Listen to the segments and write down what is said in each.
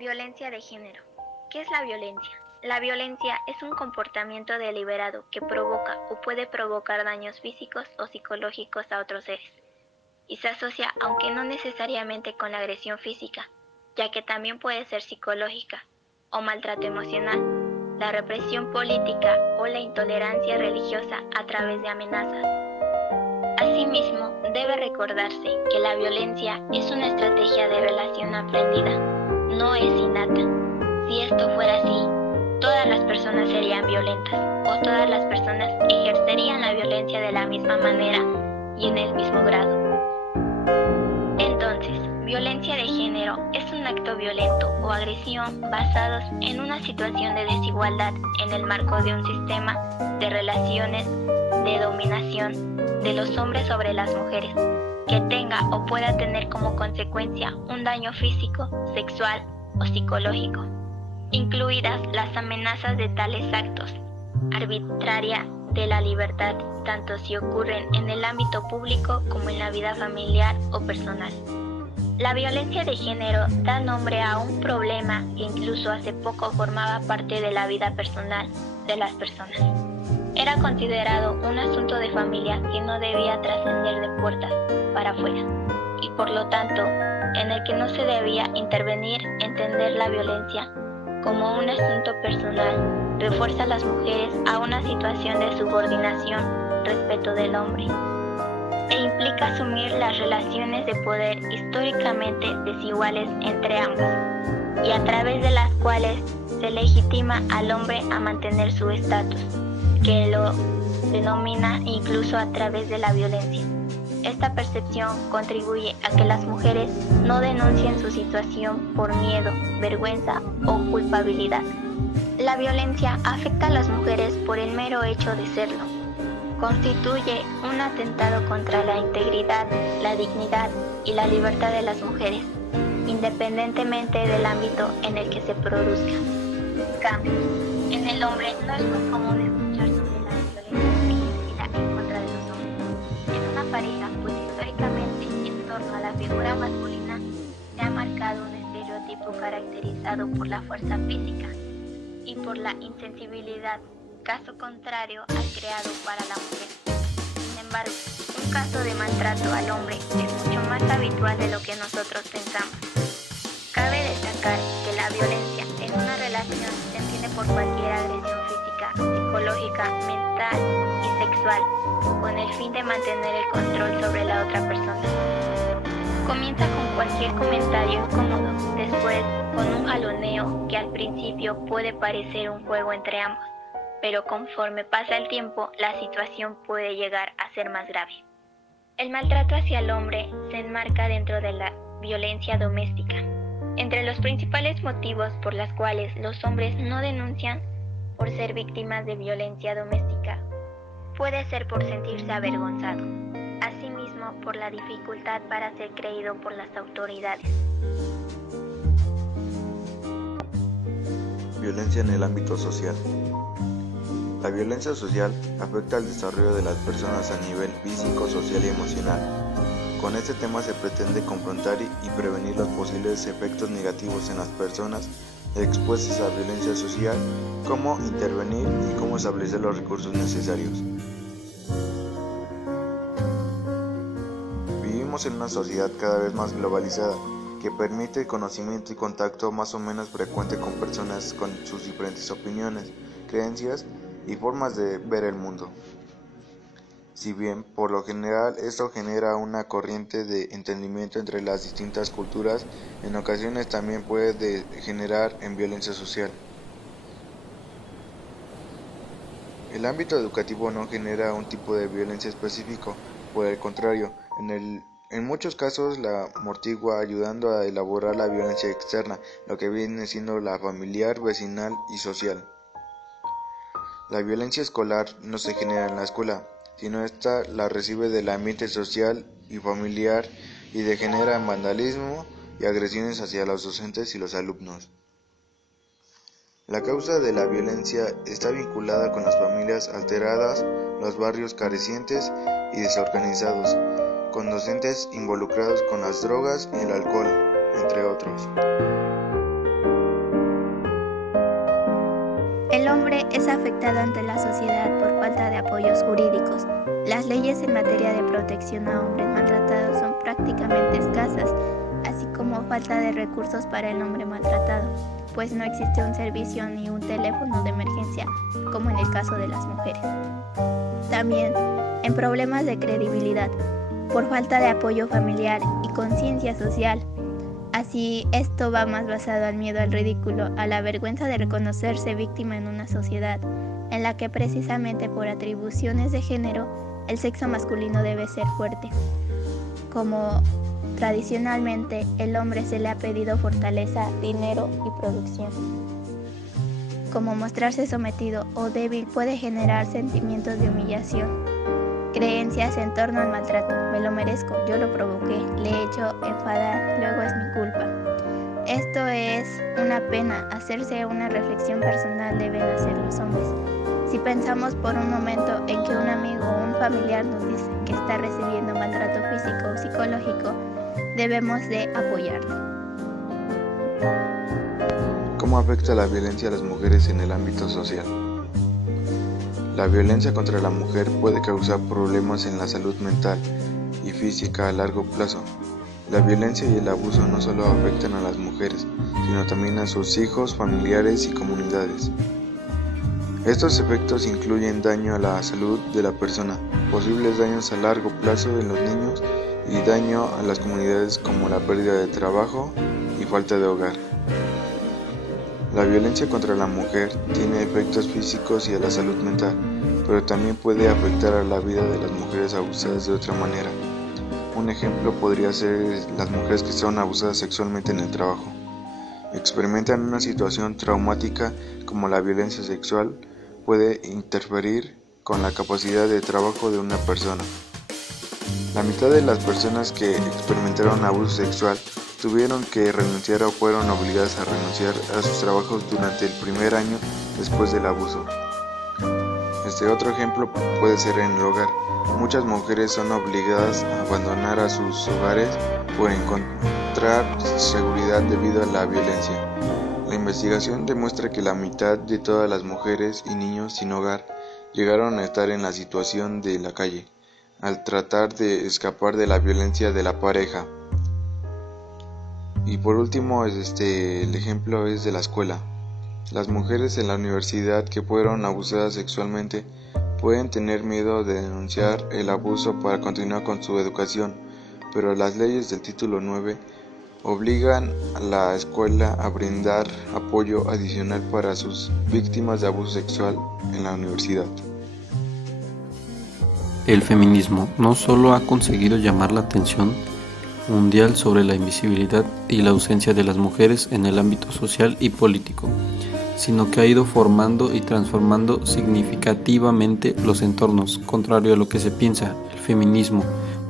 Violencia de género. ¿Qué es la violencia? La violencia es un comportamiento deliberado que provoca o puede provocar daños físicos o psicológicos a otros seres, y se asocia, aunque no necesariamente con la agresión física, ya que también puede ser psicológica, o maltrato emocional, la represión política o la intolerancia religiosa a través de amenazas. Asimismo, debe recordarse que la violencia es una estrategia de relación aprendida, no es innata. Si esto fuera así, todas las personas serían violentas o todas las personas ejercerían la violencia de la misma manera y en el mismo grado. Entonces, violencia de género es un acto violento o agresión basados en una situación de desigualdad en el marco de un sistema de relaciones de dominación de los hombres sobre las mujeres, que tenga o pueda tener como consecuencia un daño físico, sexual o psicológico, incluidas las amenazas de tales actos, arbitraria de la libertad, tanto si ocurren en el ámbito público como en la vida familiar o personal. La violencia de género da nombre a un problema que incluso hace poco formaba parte de la vida personal de las personas. Era considerado un asunto de familia que no debía trascender de puertas para afuera, y por lo tanto, en el que no se debía intervenir. Entender la violencia como un asunto personal refuerza a las mujeres a una situación de subordinación respecto del hombre, e implica asumir las relaciones de poder históricamente desiguales entre ambos, y a través de las cuales se legitima al hombre a mantener su estatus, que lo denomina incluso a través de la violencia. Esta percepción contribuye a que las mujeres no denuncien su situación por miedo, vergüenza o culpabilidad. La violencia afecta a las mujeres por el mero hecho de serlo. Constituye un atentado contra la integridad, la dignidad y la libertad de las mujeres, independientemente del ámbito en el que se produzca. En cambio, en el hombre no es muy común escuchar sobre la violencia ejercida en contra de los hombres. En una pareja, pues históricamente en torno a la figura masculina se ha marcado un estereotipo caracterizado por la fuerza física y por la insensibilidad, caso contrario al creado para la mujer. Sin embargo, un caso de maltrato al hombre es mucho más habitual de lo que nosotros pensamos. Cabe destacar que la violencia en una relación se entiende por cualquier agresión física, psicológica, mental y sexual, con el fin de mantener el control sobre la otra persona. Comienza con cualquier comentario incómodo, después con un jaloneo que al principio puede parecer un juego entre ambos, pero conforme pasa el tiempo, la situación puede llegar a ser más grave. El maltrato hacia el hombre se enmarca dentro de la violencia doméstica. Entre los principales motivos por los cuales los hombres no denuncian por ser víctimas de violencia doméstica puede ser por sentirse avergonzado, asimismo por la dificultad para ser creído por las autoridades. Violencia en el ámbito social. La violencia social afecta al desarrollo de las personas a nivel físico, social y emocional. Con este tema se pretende confrontar y prevenir los posibles efectos negativos en las personas expuestas a violencia social, cómo intervenir y cómo establecer los recursos necesarios. Vivimos en una sociedad cada vez más globalizada, que permite el conocimiento y contacto más o menos frecuente con personas con sus diferentes opiniones, creencias y formas de ver el mundo. Si bien, por lo general, esto genera una corriente de entendimiento entre las distintas culturas, en ocasiones también puede generar en violencia social. El ámbito educativo no genera un tipo de violencia específico, por el contrario, en muchos casos la amortigua, ayudando a elaborar la violencia externa, lo que viene siendo la familiar, vecinal y social. La violencia escolar no se genera en la escuela, sino esta la recibe del ambiente social y familiar y degenera en vandalismo y agresiones hacia los docentes y los alumnos. La causa de la violencia está vinculada con las familias alteradas, los barrios carecientes y desorganizados, con docentes involucrados con las drogas y el alcohol, entre otros. hombre es afectado ante la sociedad por falta de apoyos jurídicos. Las leyes en materia de protección a hombres maltratados son prácticamente escasas, así como falta de recursos para el hombre maltratado, pues no existe un servicio ni un teléfono de emergencia, como en el caso de las mujeres. También en problemas de credibilidad, por falta de apoyo familiar y conciencia social. Así, esto va más basado al miedo al ridículo, a la vergüenza de reconocerse víctima en una sociedad en la que precisamente por atribuciones de género, el sexo masculino debe ser fuerte. Como tradicionalmente el hombre se le ha pedido fortaleza, dinero y producción. Como mostrarse sometido o débil puede generar sentimientos de humillación, creencias en torno al maltrato. Me lo merezco, yo lo provoqué, le he hecho enfadar, luego es mi culpa. Esto es una pena, hacerse una reflexión personal deben hacer los hombres. Si pensamos por un momento en que un amigo o un familiar nos dice que está recibiendo maltrato físico o psicológico, debemos de apoyarlo. ¿Cómo afecta la violencia a las mujeres en el ámbito social? La violencia contra la mujer puede causar problemas en la salud mental y física a largo plazo. La violencia y el abuso no solo afectan a las mujeres, sino también a sus hijos, familiares y comunidades. Estos efectos incluyen daño a la salud de la persona, posibles daños a largo plazo en los niños y daño a las comunidades como la pérdida de trabajo y falta de hogar. La violencia contra la mujer tiene efectos físicos y a la salud mental, pero también puede afectar a la vida de las mujeres abusadas de otra manera. Un ejemplo podría ser las mujeres que son abusadas sexualmente en el trabajo. Experimentan una situación traumática como la violencia sexual puede interferir con la capacidad de trabajo de una persona. La mitad de las personas que experimentaron abuso sexual tuvieron que renunciar o fueron obligadas a renunciar a sus trabajos durante el primer año después del abuso. Otro ejemplo puede ser en el hogar. Muchas mujeres son obligadas a abandonar a sus hogares por encontrar seguridad debido a la violencia. La investigación demuestra que la mitad de todas las mujeres y niños sin hogar llegaron a estar en la situación de la calle, al tratar de escapar de la violencia de la pareja. Y por último, el ejemplo es de la escuela. Las mujeres en la universidad que fueron abusadas sexualmente pueden tener miedo de denunciar el abuso para continuar con su educación, pero las leyes del título 9 obligan a la escuela a brindar apoyo adicional para sus víctimas de abuso sexual en la universidad. El feminismo no solo ha conseguido llamar la atención mundial sobre la invisibilidad y la ausencia de las mujeres en el ámbito social y político, sino que ha ido formando y transformando significativamente los entornos. Contrario a lo que se piensa, el feminismo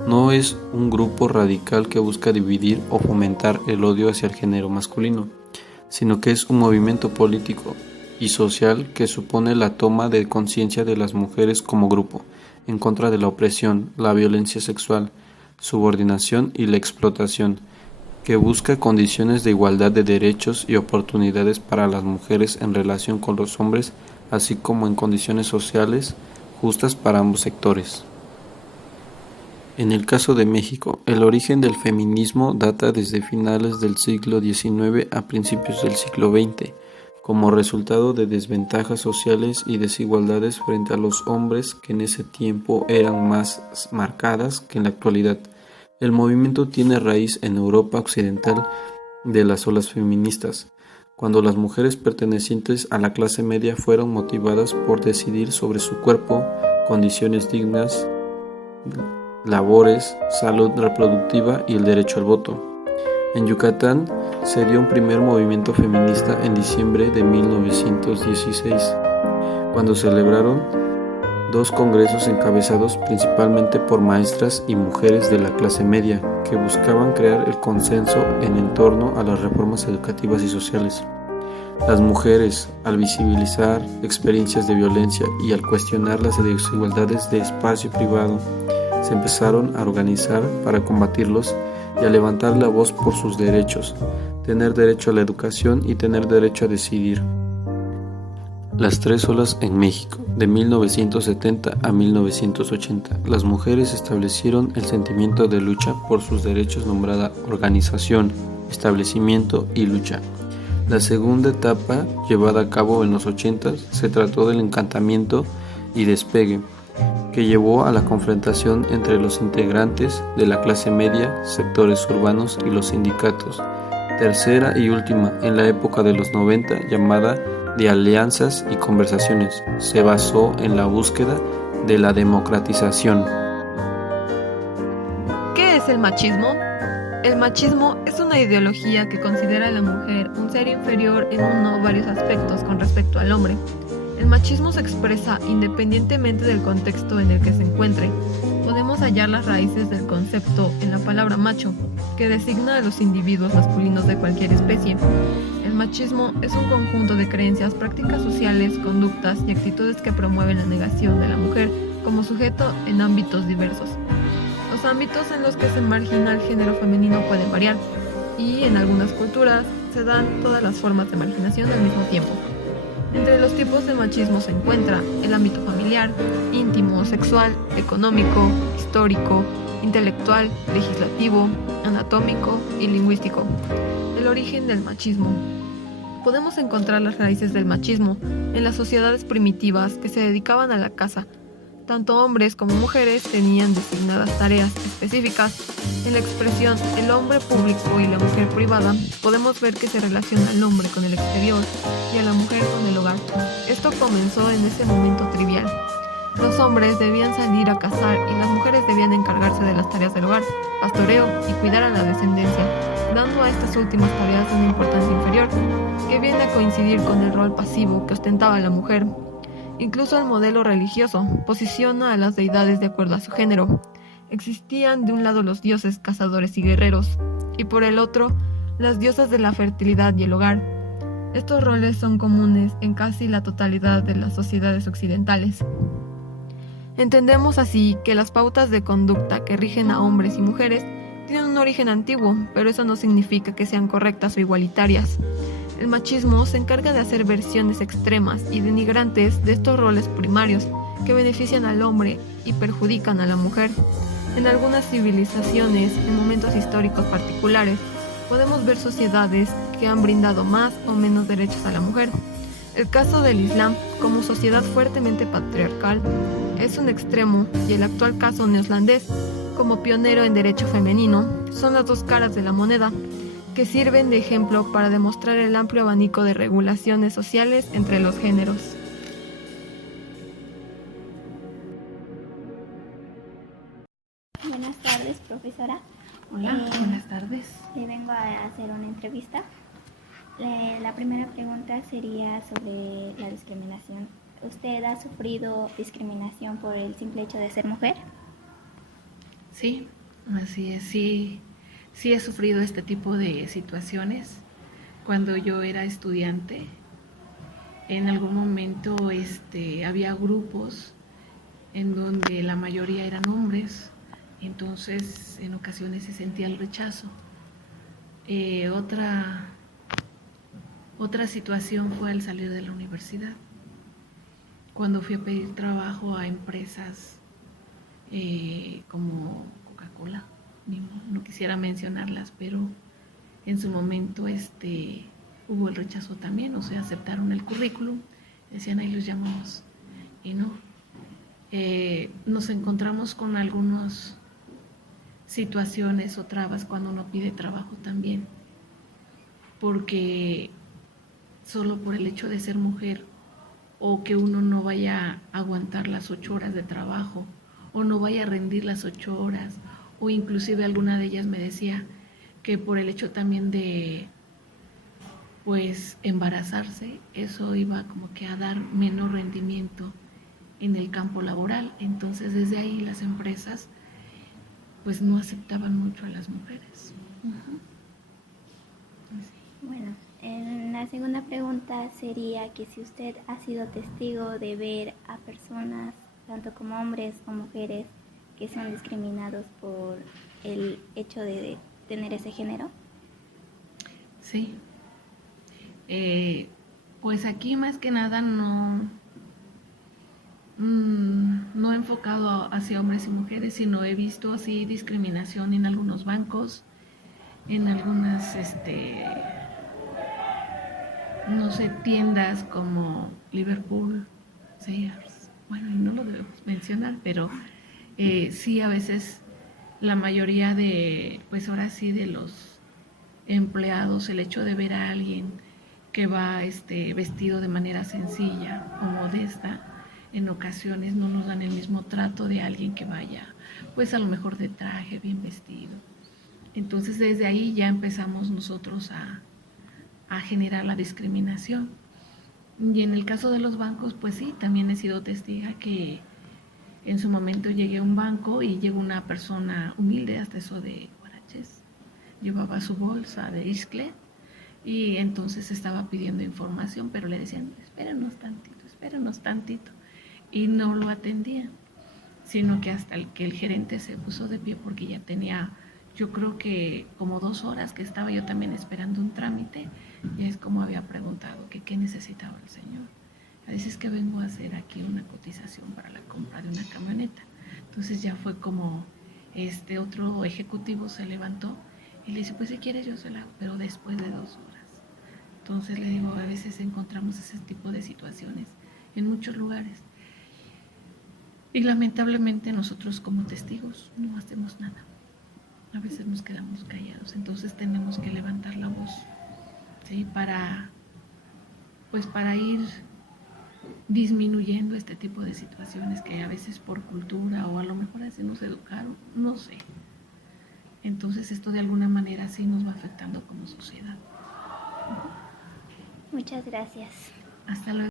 no es un grupo radical que busca dividir o fomentar el odio hacia el género masculino, sino que es un movimiento político y social que supone la toma de conciencia de las mujeres como grupo, en contra de la opresión, la violencia sexual, subordinación y la explotación, que busca condiciones de igualdad de derechos y oportunidades para las mujeres en relación con los hombres, así como en condiciones sociales justas para ambos sectores. En el caso de México, el origen del feminismo data desde finales del siglo XIX a principios del siglo XX, como resultado de desventajas sociales y desigualdades frente a los hombres que en ese tiempo eran más marcadas que en la actualidad. El movimiento tiene raíz en Europa occidental de las olas feministas, cuando las mujeres pertenecientes a la clase media fueron motivadas por decidir sobre su cuerpo, condiciones dignas, labores, salud reproductiva y el derecho al voto. En Yucatán se dio un primer movimiento feminista en diciembre de 1916, cuando celebraron 2 congresos encabezados principalmente por maestras y mujeres de la clase media que buscaban crear el consenso en torno a las reformas educativas y sociales. Las mujeres, al visibilizar experiencias de violencia y al cuestionar las desigualdades de espacio privado, se empezaron a organizar para combatirlos y a levantar la voz por sus derechos, tener derecho a la educación y tener derecho a decidir. Las tres olas en México, de 1970 a 1980. Las mujeres establecieron el sentimiento de lucha por sus derechos nombrada organización, establecimiento y lucha. La segunda etapa, llevada a cabo en los 80, se trató del encantamiento y despegue, que llevó a la confrontación entre los integrantes de la clase media, sectores urbanos y los sindicatos. Tercera y última, en la época de los 90, llamada de alianzas y conversaciones, se basó en la búsqueda de la democratización. ¿Qué es el machismo? El machismo es una ideología que considera a la mujer un ser inferior en uno o varios aspectos con respecto al hombre. El machismo se expresa independientemente del contexto en el que se encuentre. Podemos hallar las raíces del concepto en la palabra macho, que designa a los individuos masculinos de cualquier especie. El machismo es un conjunto de creencias, prácticas sociales, conductas y actitudes que promueven la negación de la mujer como sujeto en ámbitos diversos. Los ámbitos en los que se margina el género femenino pueden variar, y en algunas culturas se dan todas las formas de marginación al mismo tiempo. Entre los tipos de machismo se encuentra el ámbito familiar, íntimo, sexual, económico, histórico, intelectual, legislativo, anatómico y lingüístico. El origen del machismo. Podemos encontrar las raíces del machismo en las sociedades primitivas que se dedicaban a la caza. Tanto hombres como mujeres tenían designadas tareas específicas. En la expresión el hombre público y la mujer privada, podemos ver que se relaciona al hombre con el exterior y a la mujer con el hogar. Esto comenzó en ese momento trivial. Los hombres debían salir a cazar y las mujeres debían encargarse de las tareas del hogar, pastoreo y cuidar a la descendencia, dando a estas últimas tareas una importancia inferior, que viene a coincidir con el rol pasivo que ostentaba la mujer. Incluso el modelo religioso posiciona a las deidades de acuerdo a su género. Existían de un lado los dioses cazadores y guerreros, y por el otro, las diosas de la fertilidad y el hogar. Estos roles son comunes en casi la totalidad de las sociedades occidentales. Entendemos así que las pautas de conducta que rigen a hombres y mujeres tienen un origen antiguo, pero eso no significa que sean correctas o igualitarias. El machismo se encarga de hacer versiones extremas y denigrantes de estos roles primarios que benefician al hombre y perjudican a la mujer. En algunas civilizaciones, en momentos históricos particulares, podemos ver sociedades que han brindado más o menos derechos a la mujer. El caso del Islam, como sociedad fuertemente patriarcal, es un extremo, y el actual caso neozelandés, como pionero en derecho femenino, son las dos caras de la moneda, que sirven de ejemplo para demostrar el amplio abanico de regulaciones sociales entre los géneros. Buenas tardes, profesora. Hola, buenas tardes. Le vengo a hacer una entrevista. La primera pregunta sería sobre la discriminación. ¿Usted ha sufrido discriminación por el simple hecho de ser mujer? Sí, así es, sí he sufrido este tipo de situaciones. Cuando yo era estudiante, en algún momento había grupos en donde la mayoría eran hombres, entonces en ocasiones se sentía el rechazo. Otra situación fue al salir de la universidad, cuando fui a pedir trabajo a empresas como Coca-Cola, no quisiera mencionarlas, pero en su momento hubo el rechazo también, o sea, aceptaron el currículum, decían ahí los llamamos, y no. Nos encontramos con algunas situaciones o trabas cuando uno pide trabajo también, porque solo por el hecho de ser mujer, o que uno no vaya a aguantar las 8 horas de trabajo, o no vaya a rendir las 8 horas, o inclusive alguna de ellas me decía que por el hecho también de embarazarse, eso iba como que a dar menor rendimiento en el campo laboral. Entonces desde ahí las empresas no aceptaban mucho a las mujeres. Bueno, la segunda pregunta sería que si usted ha sido testigo de ver a personas, tanto como hombres o mujeres, que son discriminados por el hecho de tener ese género. Sí. Pues aquí más que nada no he enfocado hacia hombres y mujeres, sino he visto así discriminación en algunos bancos, en algunas, no sé, tiendas como Liverpool, Sears. Bueno, y no lo debemos mencionar, pero sí a veces la mayoría de, pues ahora sí, de los empleados, el hecho de ver a alguien que va vestido de manera sencilla o modesta, en ocasiones no nos dan el mismo trato de alguien que vaya, pues a lo mejor de traje, bien vestido. Entonces desde ahí ya empezamos nosotros a generar la discriminación. Y en el caso de los bancos, pues sí, también he sido testiga que en su momento llegué a un banco y llegó una persona humilde, hasta eso de guaraches, llevaba su bolsa de iscle y entonces estaba pidiendo información, pero le decían, espérenos tantito, y no lo atendían, sino que hasta que el gerente se puso de pie porque ya tenía, yo creo que como 2 horas que estaba yo también esperando un trámite, y es como había preguntado que qué necesitaba el señor. A veces que vengo a hacer aquí una cotización para la compra de una camioneta. Entonces ya fue como otro ejecutivo se levantó y le dice, pues si quieres yo se la hago, pero después de 2 horas. Entonces le digo, a veces encontramos ese tipo de situaciones en muchos lugares. Y lamentablemente nosotros como testigos no hacemos nada. A veces nos quedamos callados, entonces tenemos que levantar la voz, ¿sí? Para ir disminuyendo este tipo de situaciones que a veces por cultura o a lo mejor así nos educaron, no sé. Entonces esto de alguna manera sí nos va afectando como sociedad. Muchas gracias. Hasta luego.